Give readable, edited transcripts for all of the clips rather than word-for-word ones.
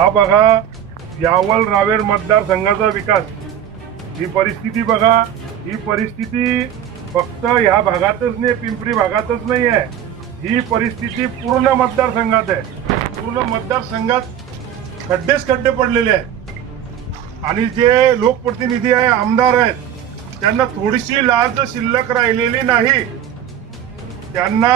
हा बघा यावल रावेर मतदारसंघाचा विकास, ही परिस्थिती बघा। ही परिस्थिती फक्त ह्या भागातच नाही, पिंपरी भागातच नाही आहे, ही परिस्थिती पूर्ण मतदारसंघात आहे। पूर्ण मतदारसंघात खड्डेच खड्डे पडलेले आहेत आणि जे लोकप्रतिनिधी आहे, आमदार आहेत, त्यांना थोडीशी लाज शिल्लक राहिलेली नाही। त्यांना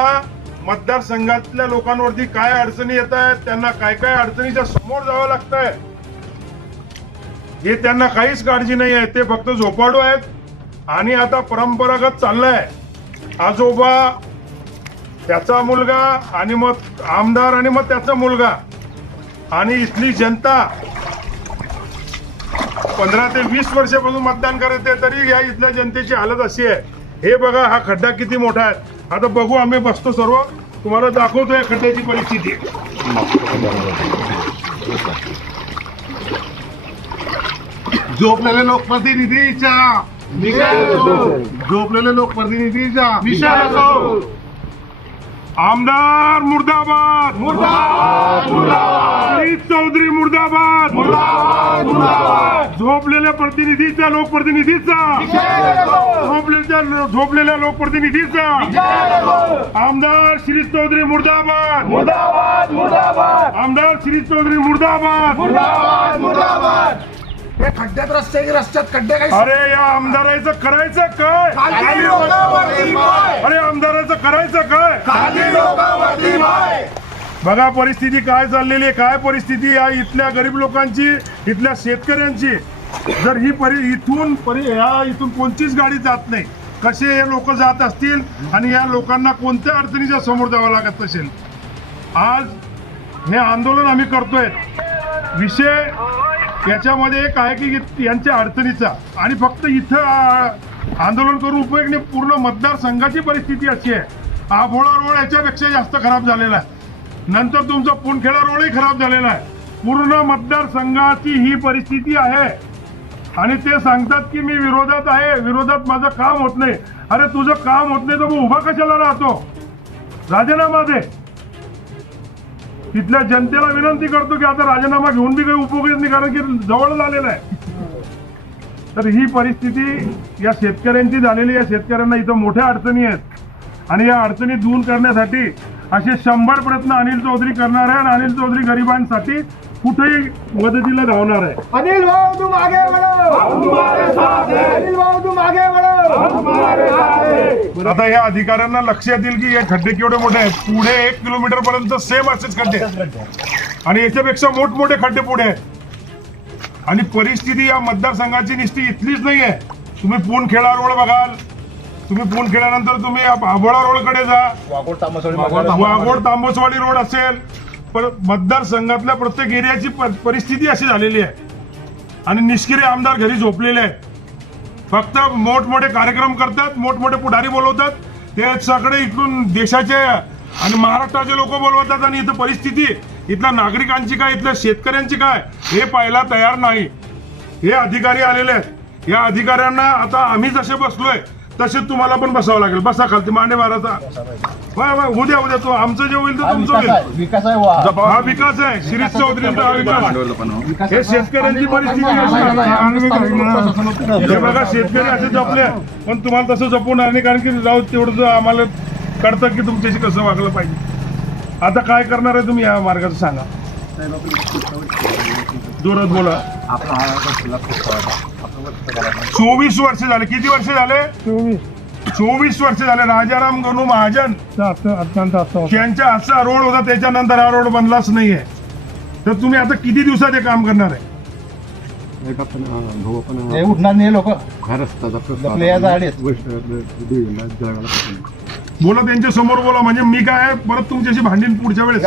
मतदारसंघातल्या लोकांवरती काय अडचणी येत आहेत, त्यांना काय काय अडचणीच्या समोर जावं लागतंय, हे त्यांना काहीच काळजी नाही आहे। ते फक्त झोपाडू आहेत आणि आता परंपरागत चाललंय, आजोबा त्याचा मुलगा आणि मग आमदार आणि मग त्याचा मुलगा, आणि इथली जनता 15 ते 20 वर्षापासून मतदान करते, तरी या इथल्या जनतेची हालत अशी आहे। हे बघा हा खड्डा किती मोठा आहे। आता बघू, आम्ही बसतो सर्व, तुम्हाला दाखवतोय खड्ड्याची परिस्थिती। झोपलेले लोकप्रतिनिधीच्या आमदार मुर्दाबाद, श्री चौधरी मुर्दाबाद, झोपलेल्या प्रतिनिधीचा, लोकप्रतिनिधीचा, झोपलेल्या लोकप्रतिनिधीचा आमदार श्री चौधरी मुर्दाबाद, आमदार श्री चौधरी मुर्दाबाद। हे खड्ड्यात रस्त्यात खड्डे काही, अरे या आमदाराचं करायचं काय? अरे आमदाराचं करायचं काय? बघा परिस्थिती काय चाललेली आहे, काय परिस्थिती आहे इथल्या गरीब लोकांची, इथल्या शेतकऱ्यांची। जर ही इथून कोणतीच गाडी जात नाही, कसे हे लोक जात असतील आणि या लोकांना कोणत्या अडचणीच्या समोर जावं लागत असेल। आज हे आंदोलन आम्ही करतोय, विषय याच्यामध्ये एक आहे की यांच्या अडचणीचा, आणि फक्त इथं आंदोलन करून उपयोग नाही। पूर्ण मतदारसंघाची परिस्थिती अशी आहे, आभोळा रोड याच्यापेक्षा जास्त खराब झालेला आहे, नंतर तुमचा पुनखेडा रोडही खराब झालेला आहे। पूर्ण मतदारसंघाची ही परिस्थिती आहे आणि ते सांगतात की मी विरोधात आहे, विरोधात माझं काम होत नाही। अरे तुझं काम होत नाही तर मग उभा कशाला राहतो? राजीनामा दे। तिथल्या जनतेला विनंती करतो की आता राजीनामा घेऊन बी काही उपयोगच नाही, कारण की जवळ झालेला आहे। तर ही परिस्थिती या शेतकऱ्यांची झालेली आहे। शेतकऱ्यांना इथं मोठ्या अडचणी आहेत आणि या अडचणी दूर करण्यासाठी असे 100 प्रयत्न अनिल चौधरी करणार आहे आणि अनिल चौधरी गरिबांसाठी कुठेही मदतीला धावणार आहे। अनिल भाऊ तू मागे वळो, अनिल भाऊ तू मागे वळो। आता या अधिकाऱ्यांना लक्षात येईल की हे खड्डे केवढे मोठे आहेत। पुढे 1 किलोमीटर पर्यंत सेम असेच खड्डे आणि याच्यापेक्षा मोठमोठे खड्डे पुढे आहेत। आणि परिस्थिती या मतदारसंघाची निष्ठी इथलीच नाही आहे। तुम्ही पुनखेडा रोड बघाल, तुम्ही पुनखेड्यानंतर तुम्ही आभोळा रोडकडे जा, वाघोड तांबोसवाडी रोड असेल, पण मतदारसंघातल्या प्रत्येक एरियाची परिस्थिती अशी झालेली आहे आणि निष्क्रिय आमदार घरी झोपलेले आहेत। फक्त मोठमोठे कार्यक्रम करतात, मोठमोठे पुढारी बोलवतात, ते सगळे इथून देशाचे आणि महाराष्ट्राचे लोक बोलवतात आणि इथं परिस्थिती इथल्या नागरिकांची काय, इथल्या शेतकऱ्यांची काय हे पाहायला तयार नाही। हे अधिकारी आलेले आहेत, या अधिकाऱ्यांना आता आम्ही जसे बसलोय तसेच तुम्हाला पण बसावं लागेल। बसा खालती मांडे मारायचा, उद्या तो आमचं जे होईल तर तुमचं होईल। विकास आहे हा विकास आहे, शिरीष चौधरींचा विकास। हे शेतकऱ्यांची परिस्थिती हे बघा, शेतकरी असे जपले, पण तुम्हाला तसं जपून नाही, कारण की जाऊ तेवढं आम्हाला कळतं की तुमच्याशी कसं वागलं पाहिजे। आता काय करणार आहे तुम्ही या मार्गाचं सांगा, जोरात बोला। 24 वर्ष झाले, किती वर्ष झाले? 24 वर्ष झाले। राजाराम गणू महाजन त्यांच्या हातचा रोड होता, त्याच्यानंतर हा रोड बनलाच नाहीये। तर तुम्ही आता किती दिवसात हे काम करणार आहे? उठणार नाही लोक, बोला त्यांच्या समोर बोला, म्हणजे मी काय परत तुमच्याशी भांडीन पुढच्या वेळेस।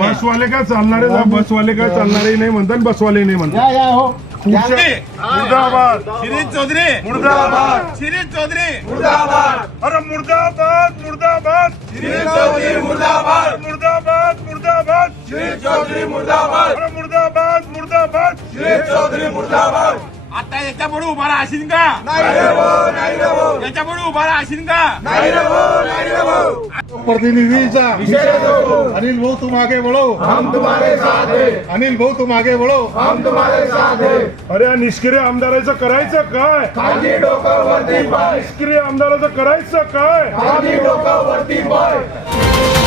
बसवाले काय चालणारे, बसवाले काय चालणारे नाही म्हणतात, बसवाले नाही म्हणतात। मुर्दाबाद शिरीष चौधरी, मुर्दाबाद शिरीष चौधरी मुर्दाबाद, अरे मुर्दाबाद मुर्दाबाद, शिरीष चौधरी मुर्दाबाद, मुर्दाबाद मुर्दाबाद, शिरीष चौधरी मुर्दाबाद, अरे मुर्दाबाद मुर्दाबाद, शिरीष चौधरी मुर्दाबाद। आता याच्यापुढे उभा राहशील का? नाही रे भाऊ, नाही रे भाऊ। याच्यापुढे उभा राहशील का? नाही रे भाऊ, नाही रे भाऊ। लोकप्रतिनिधीचा अनिल भाऊ तुम आगे बढ़ो, हम तुम्हारे साथ हैं, अनिल भाऊ तुम आगे बढ़ो. हम तुम्हारे साथ हैं. अरे या निष्क्रिय आमदाराचं करायचं काय? खाली डोकं वरती पाय, निष्क्रिय आमदाराचं करायचं काय? खाली डोकं वरती पाय.